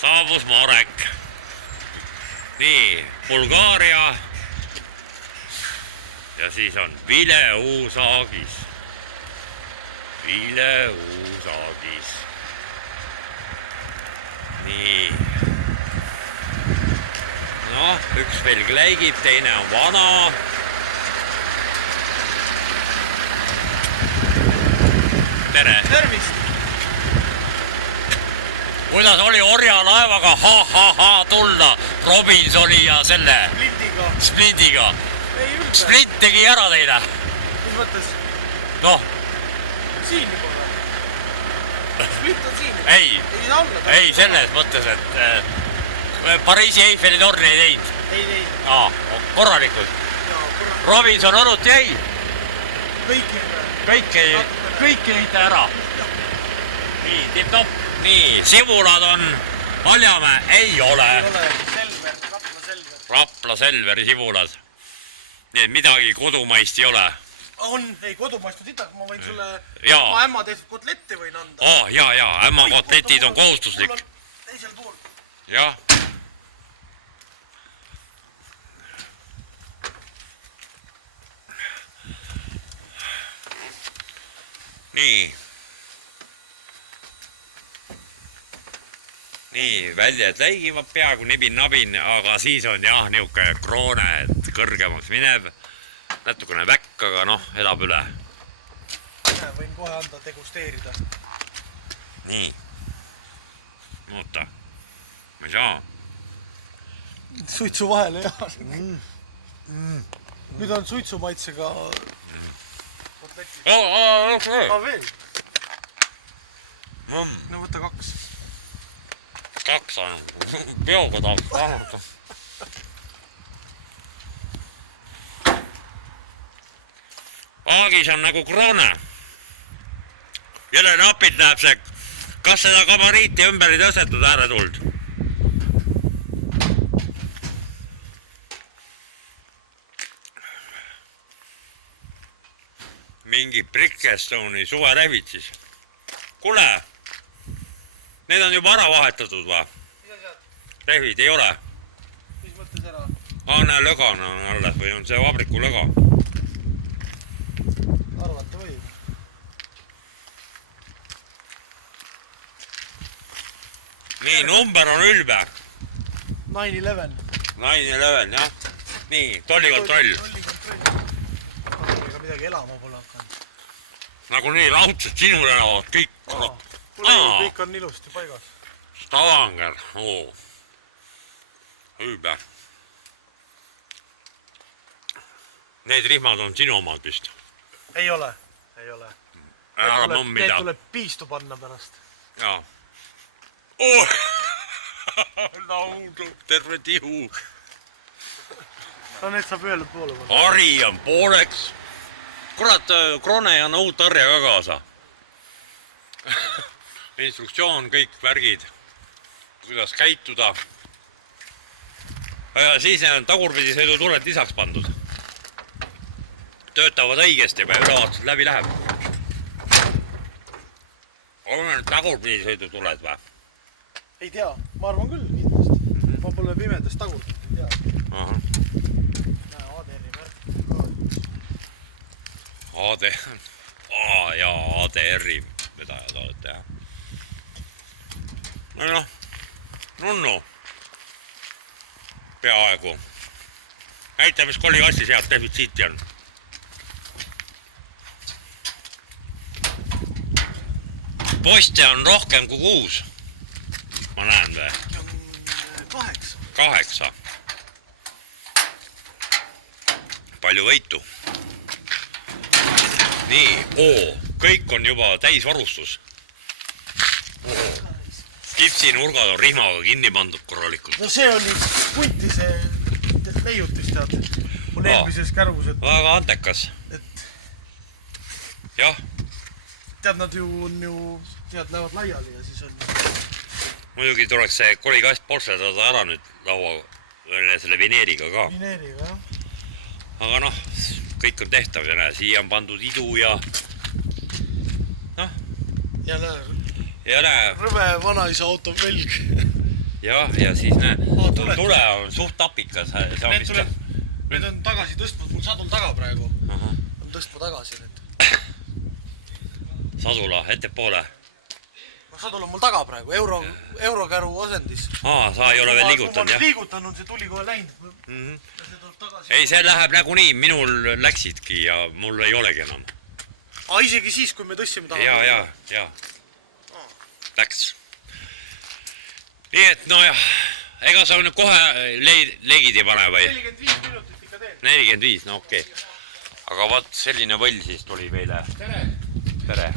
saabus Marek. Nii, Bulgaaria. Ja siis on Vileuusagis. Vileuusagis. Nii. Noh, üks veel kläigib, teine on vana. Tere! Tervist! Kuidas oli orjalaevaga tulla Robinsoni ja selle Splitiga? Ei üldse. Split tegi ära teile. Mis mõttes? Noh. Siin juba või? Split on siin. Ei, selles mõttes, et Pariisi Eiffeli torni ei teinud. Ei. Korralikult. Robinson õlut jäi. Kõik jäite ära. Nii, tipp-topp. Nii, Sibulad on Haljamäe, ei ole. Selver, Rapla Selver. Rapla Selveri Sibulad. Nii, et midagi kodumaist ei ole. On, ei kodumaist on sitak, ma võin sulle ma ämma tehtud kotletti võin anda. Jaa, ämma kotletid on kohustuslik. Teisel pool. Jah. Nii, väljad läigivad peaaegu nibin-nabin, aga siis on jah niuke kroone, et kõrgemaks minev. Natukene väkk, aga noh, elab üle. Võin kohe anda degusteerida. Nii. Oota. Ma ei saa. Suitsu vahele, jah. Nüüd on suitsu maitsega kotletid. Veel? No võta 2. 2 on. Peoga tahaks tahata. Aagis on nagu kroone. Jälle napilt näeb see, kas seda kamariiti ümber ei tõstetud ääretuld. Mingi Brickestone'i suverehvid siis. Kule, need on juba ära vahetatud või? Mida sealt? Rehvid ei ole. Mis mõttes ära? Näe, lögane on alles või on see vabriku löga? Arvata võib. Nii, number on ülbe. 9-11. 9-11, jah. Nii, tollikontroll. Ega midagi elama pole hakanud. Nagu nii laudsed sinule elavad kõik. Kõik on ilusti paigas. Stavanger, ülbe. Need rihmad on sinu omad vist. Ei ole. Need tuleb piistu panna pärast. Jaa. Laudub terve tihu. No need saab ühele poole panna. Hari on pooleks. Kurat, kroone ei anna uut harja ka kaasa. Instruktsioon, kõik värgid, kuidas käituda. Siis on tagurpidi sõidutuled lisaks pandud. Töötavad õigesti või ülevaatused läbi läheb. On need tagurpidi sõidutuled või? Ei tea, ma arvan küll kindlasti. Ma pole pimedas tagurpidi, ei tea. Näe, ADR-i märk. ADR-i vedajad olete, jah. Nunnu. Peaaegu. Näita, mis kolikastis head defitsiiti on. Poste on rohkem kui 6. Ma näen või? 8. 8. Palju võitu. Nii, kõik on juba täisvarustus. Kipsinurgad on rihmaga kinni pandud korralikult. No see oli punti see leiutis, tead. Mul eelmises kärgus, et... Väga antekas. Jah. Tead, nad ju lähevad laiali ja siis on... Muidugi tuleks see kolikast polsterdada ära nüüd laua selle vineeriga ka. Vineeriga, jah. Aga noh, kõik on tehtav ja näe, siia on pandud idu ja... Noh. Ja näe. Ja näe. Rõve vanaisa auto velg. jah, ja siis näe, tuled. tule on suht tapikas. Need on tagasi tõstnud, mul sadul taga praegu. On tõstma tagasi need. Sadula, ettepoole. No sadul on mul taga praegu, eurokäru asendis. Sa ei ole veel liigutanud, jah? Kui ma jah? liigutanud, see tuli kohe läinud. Ei, see läheb nagunii, minul läksidki ja mul ei olegi enam. Isegi siis, kui me tõstsime taga? Ja. Läks. Nii et nojah, ega sa nüüd kohe leegid ei pane või? 45 minutit ikka teen. 45, no okei. Aga vaat selline võll siis tuli meile. Tere! Tere!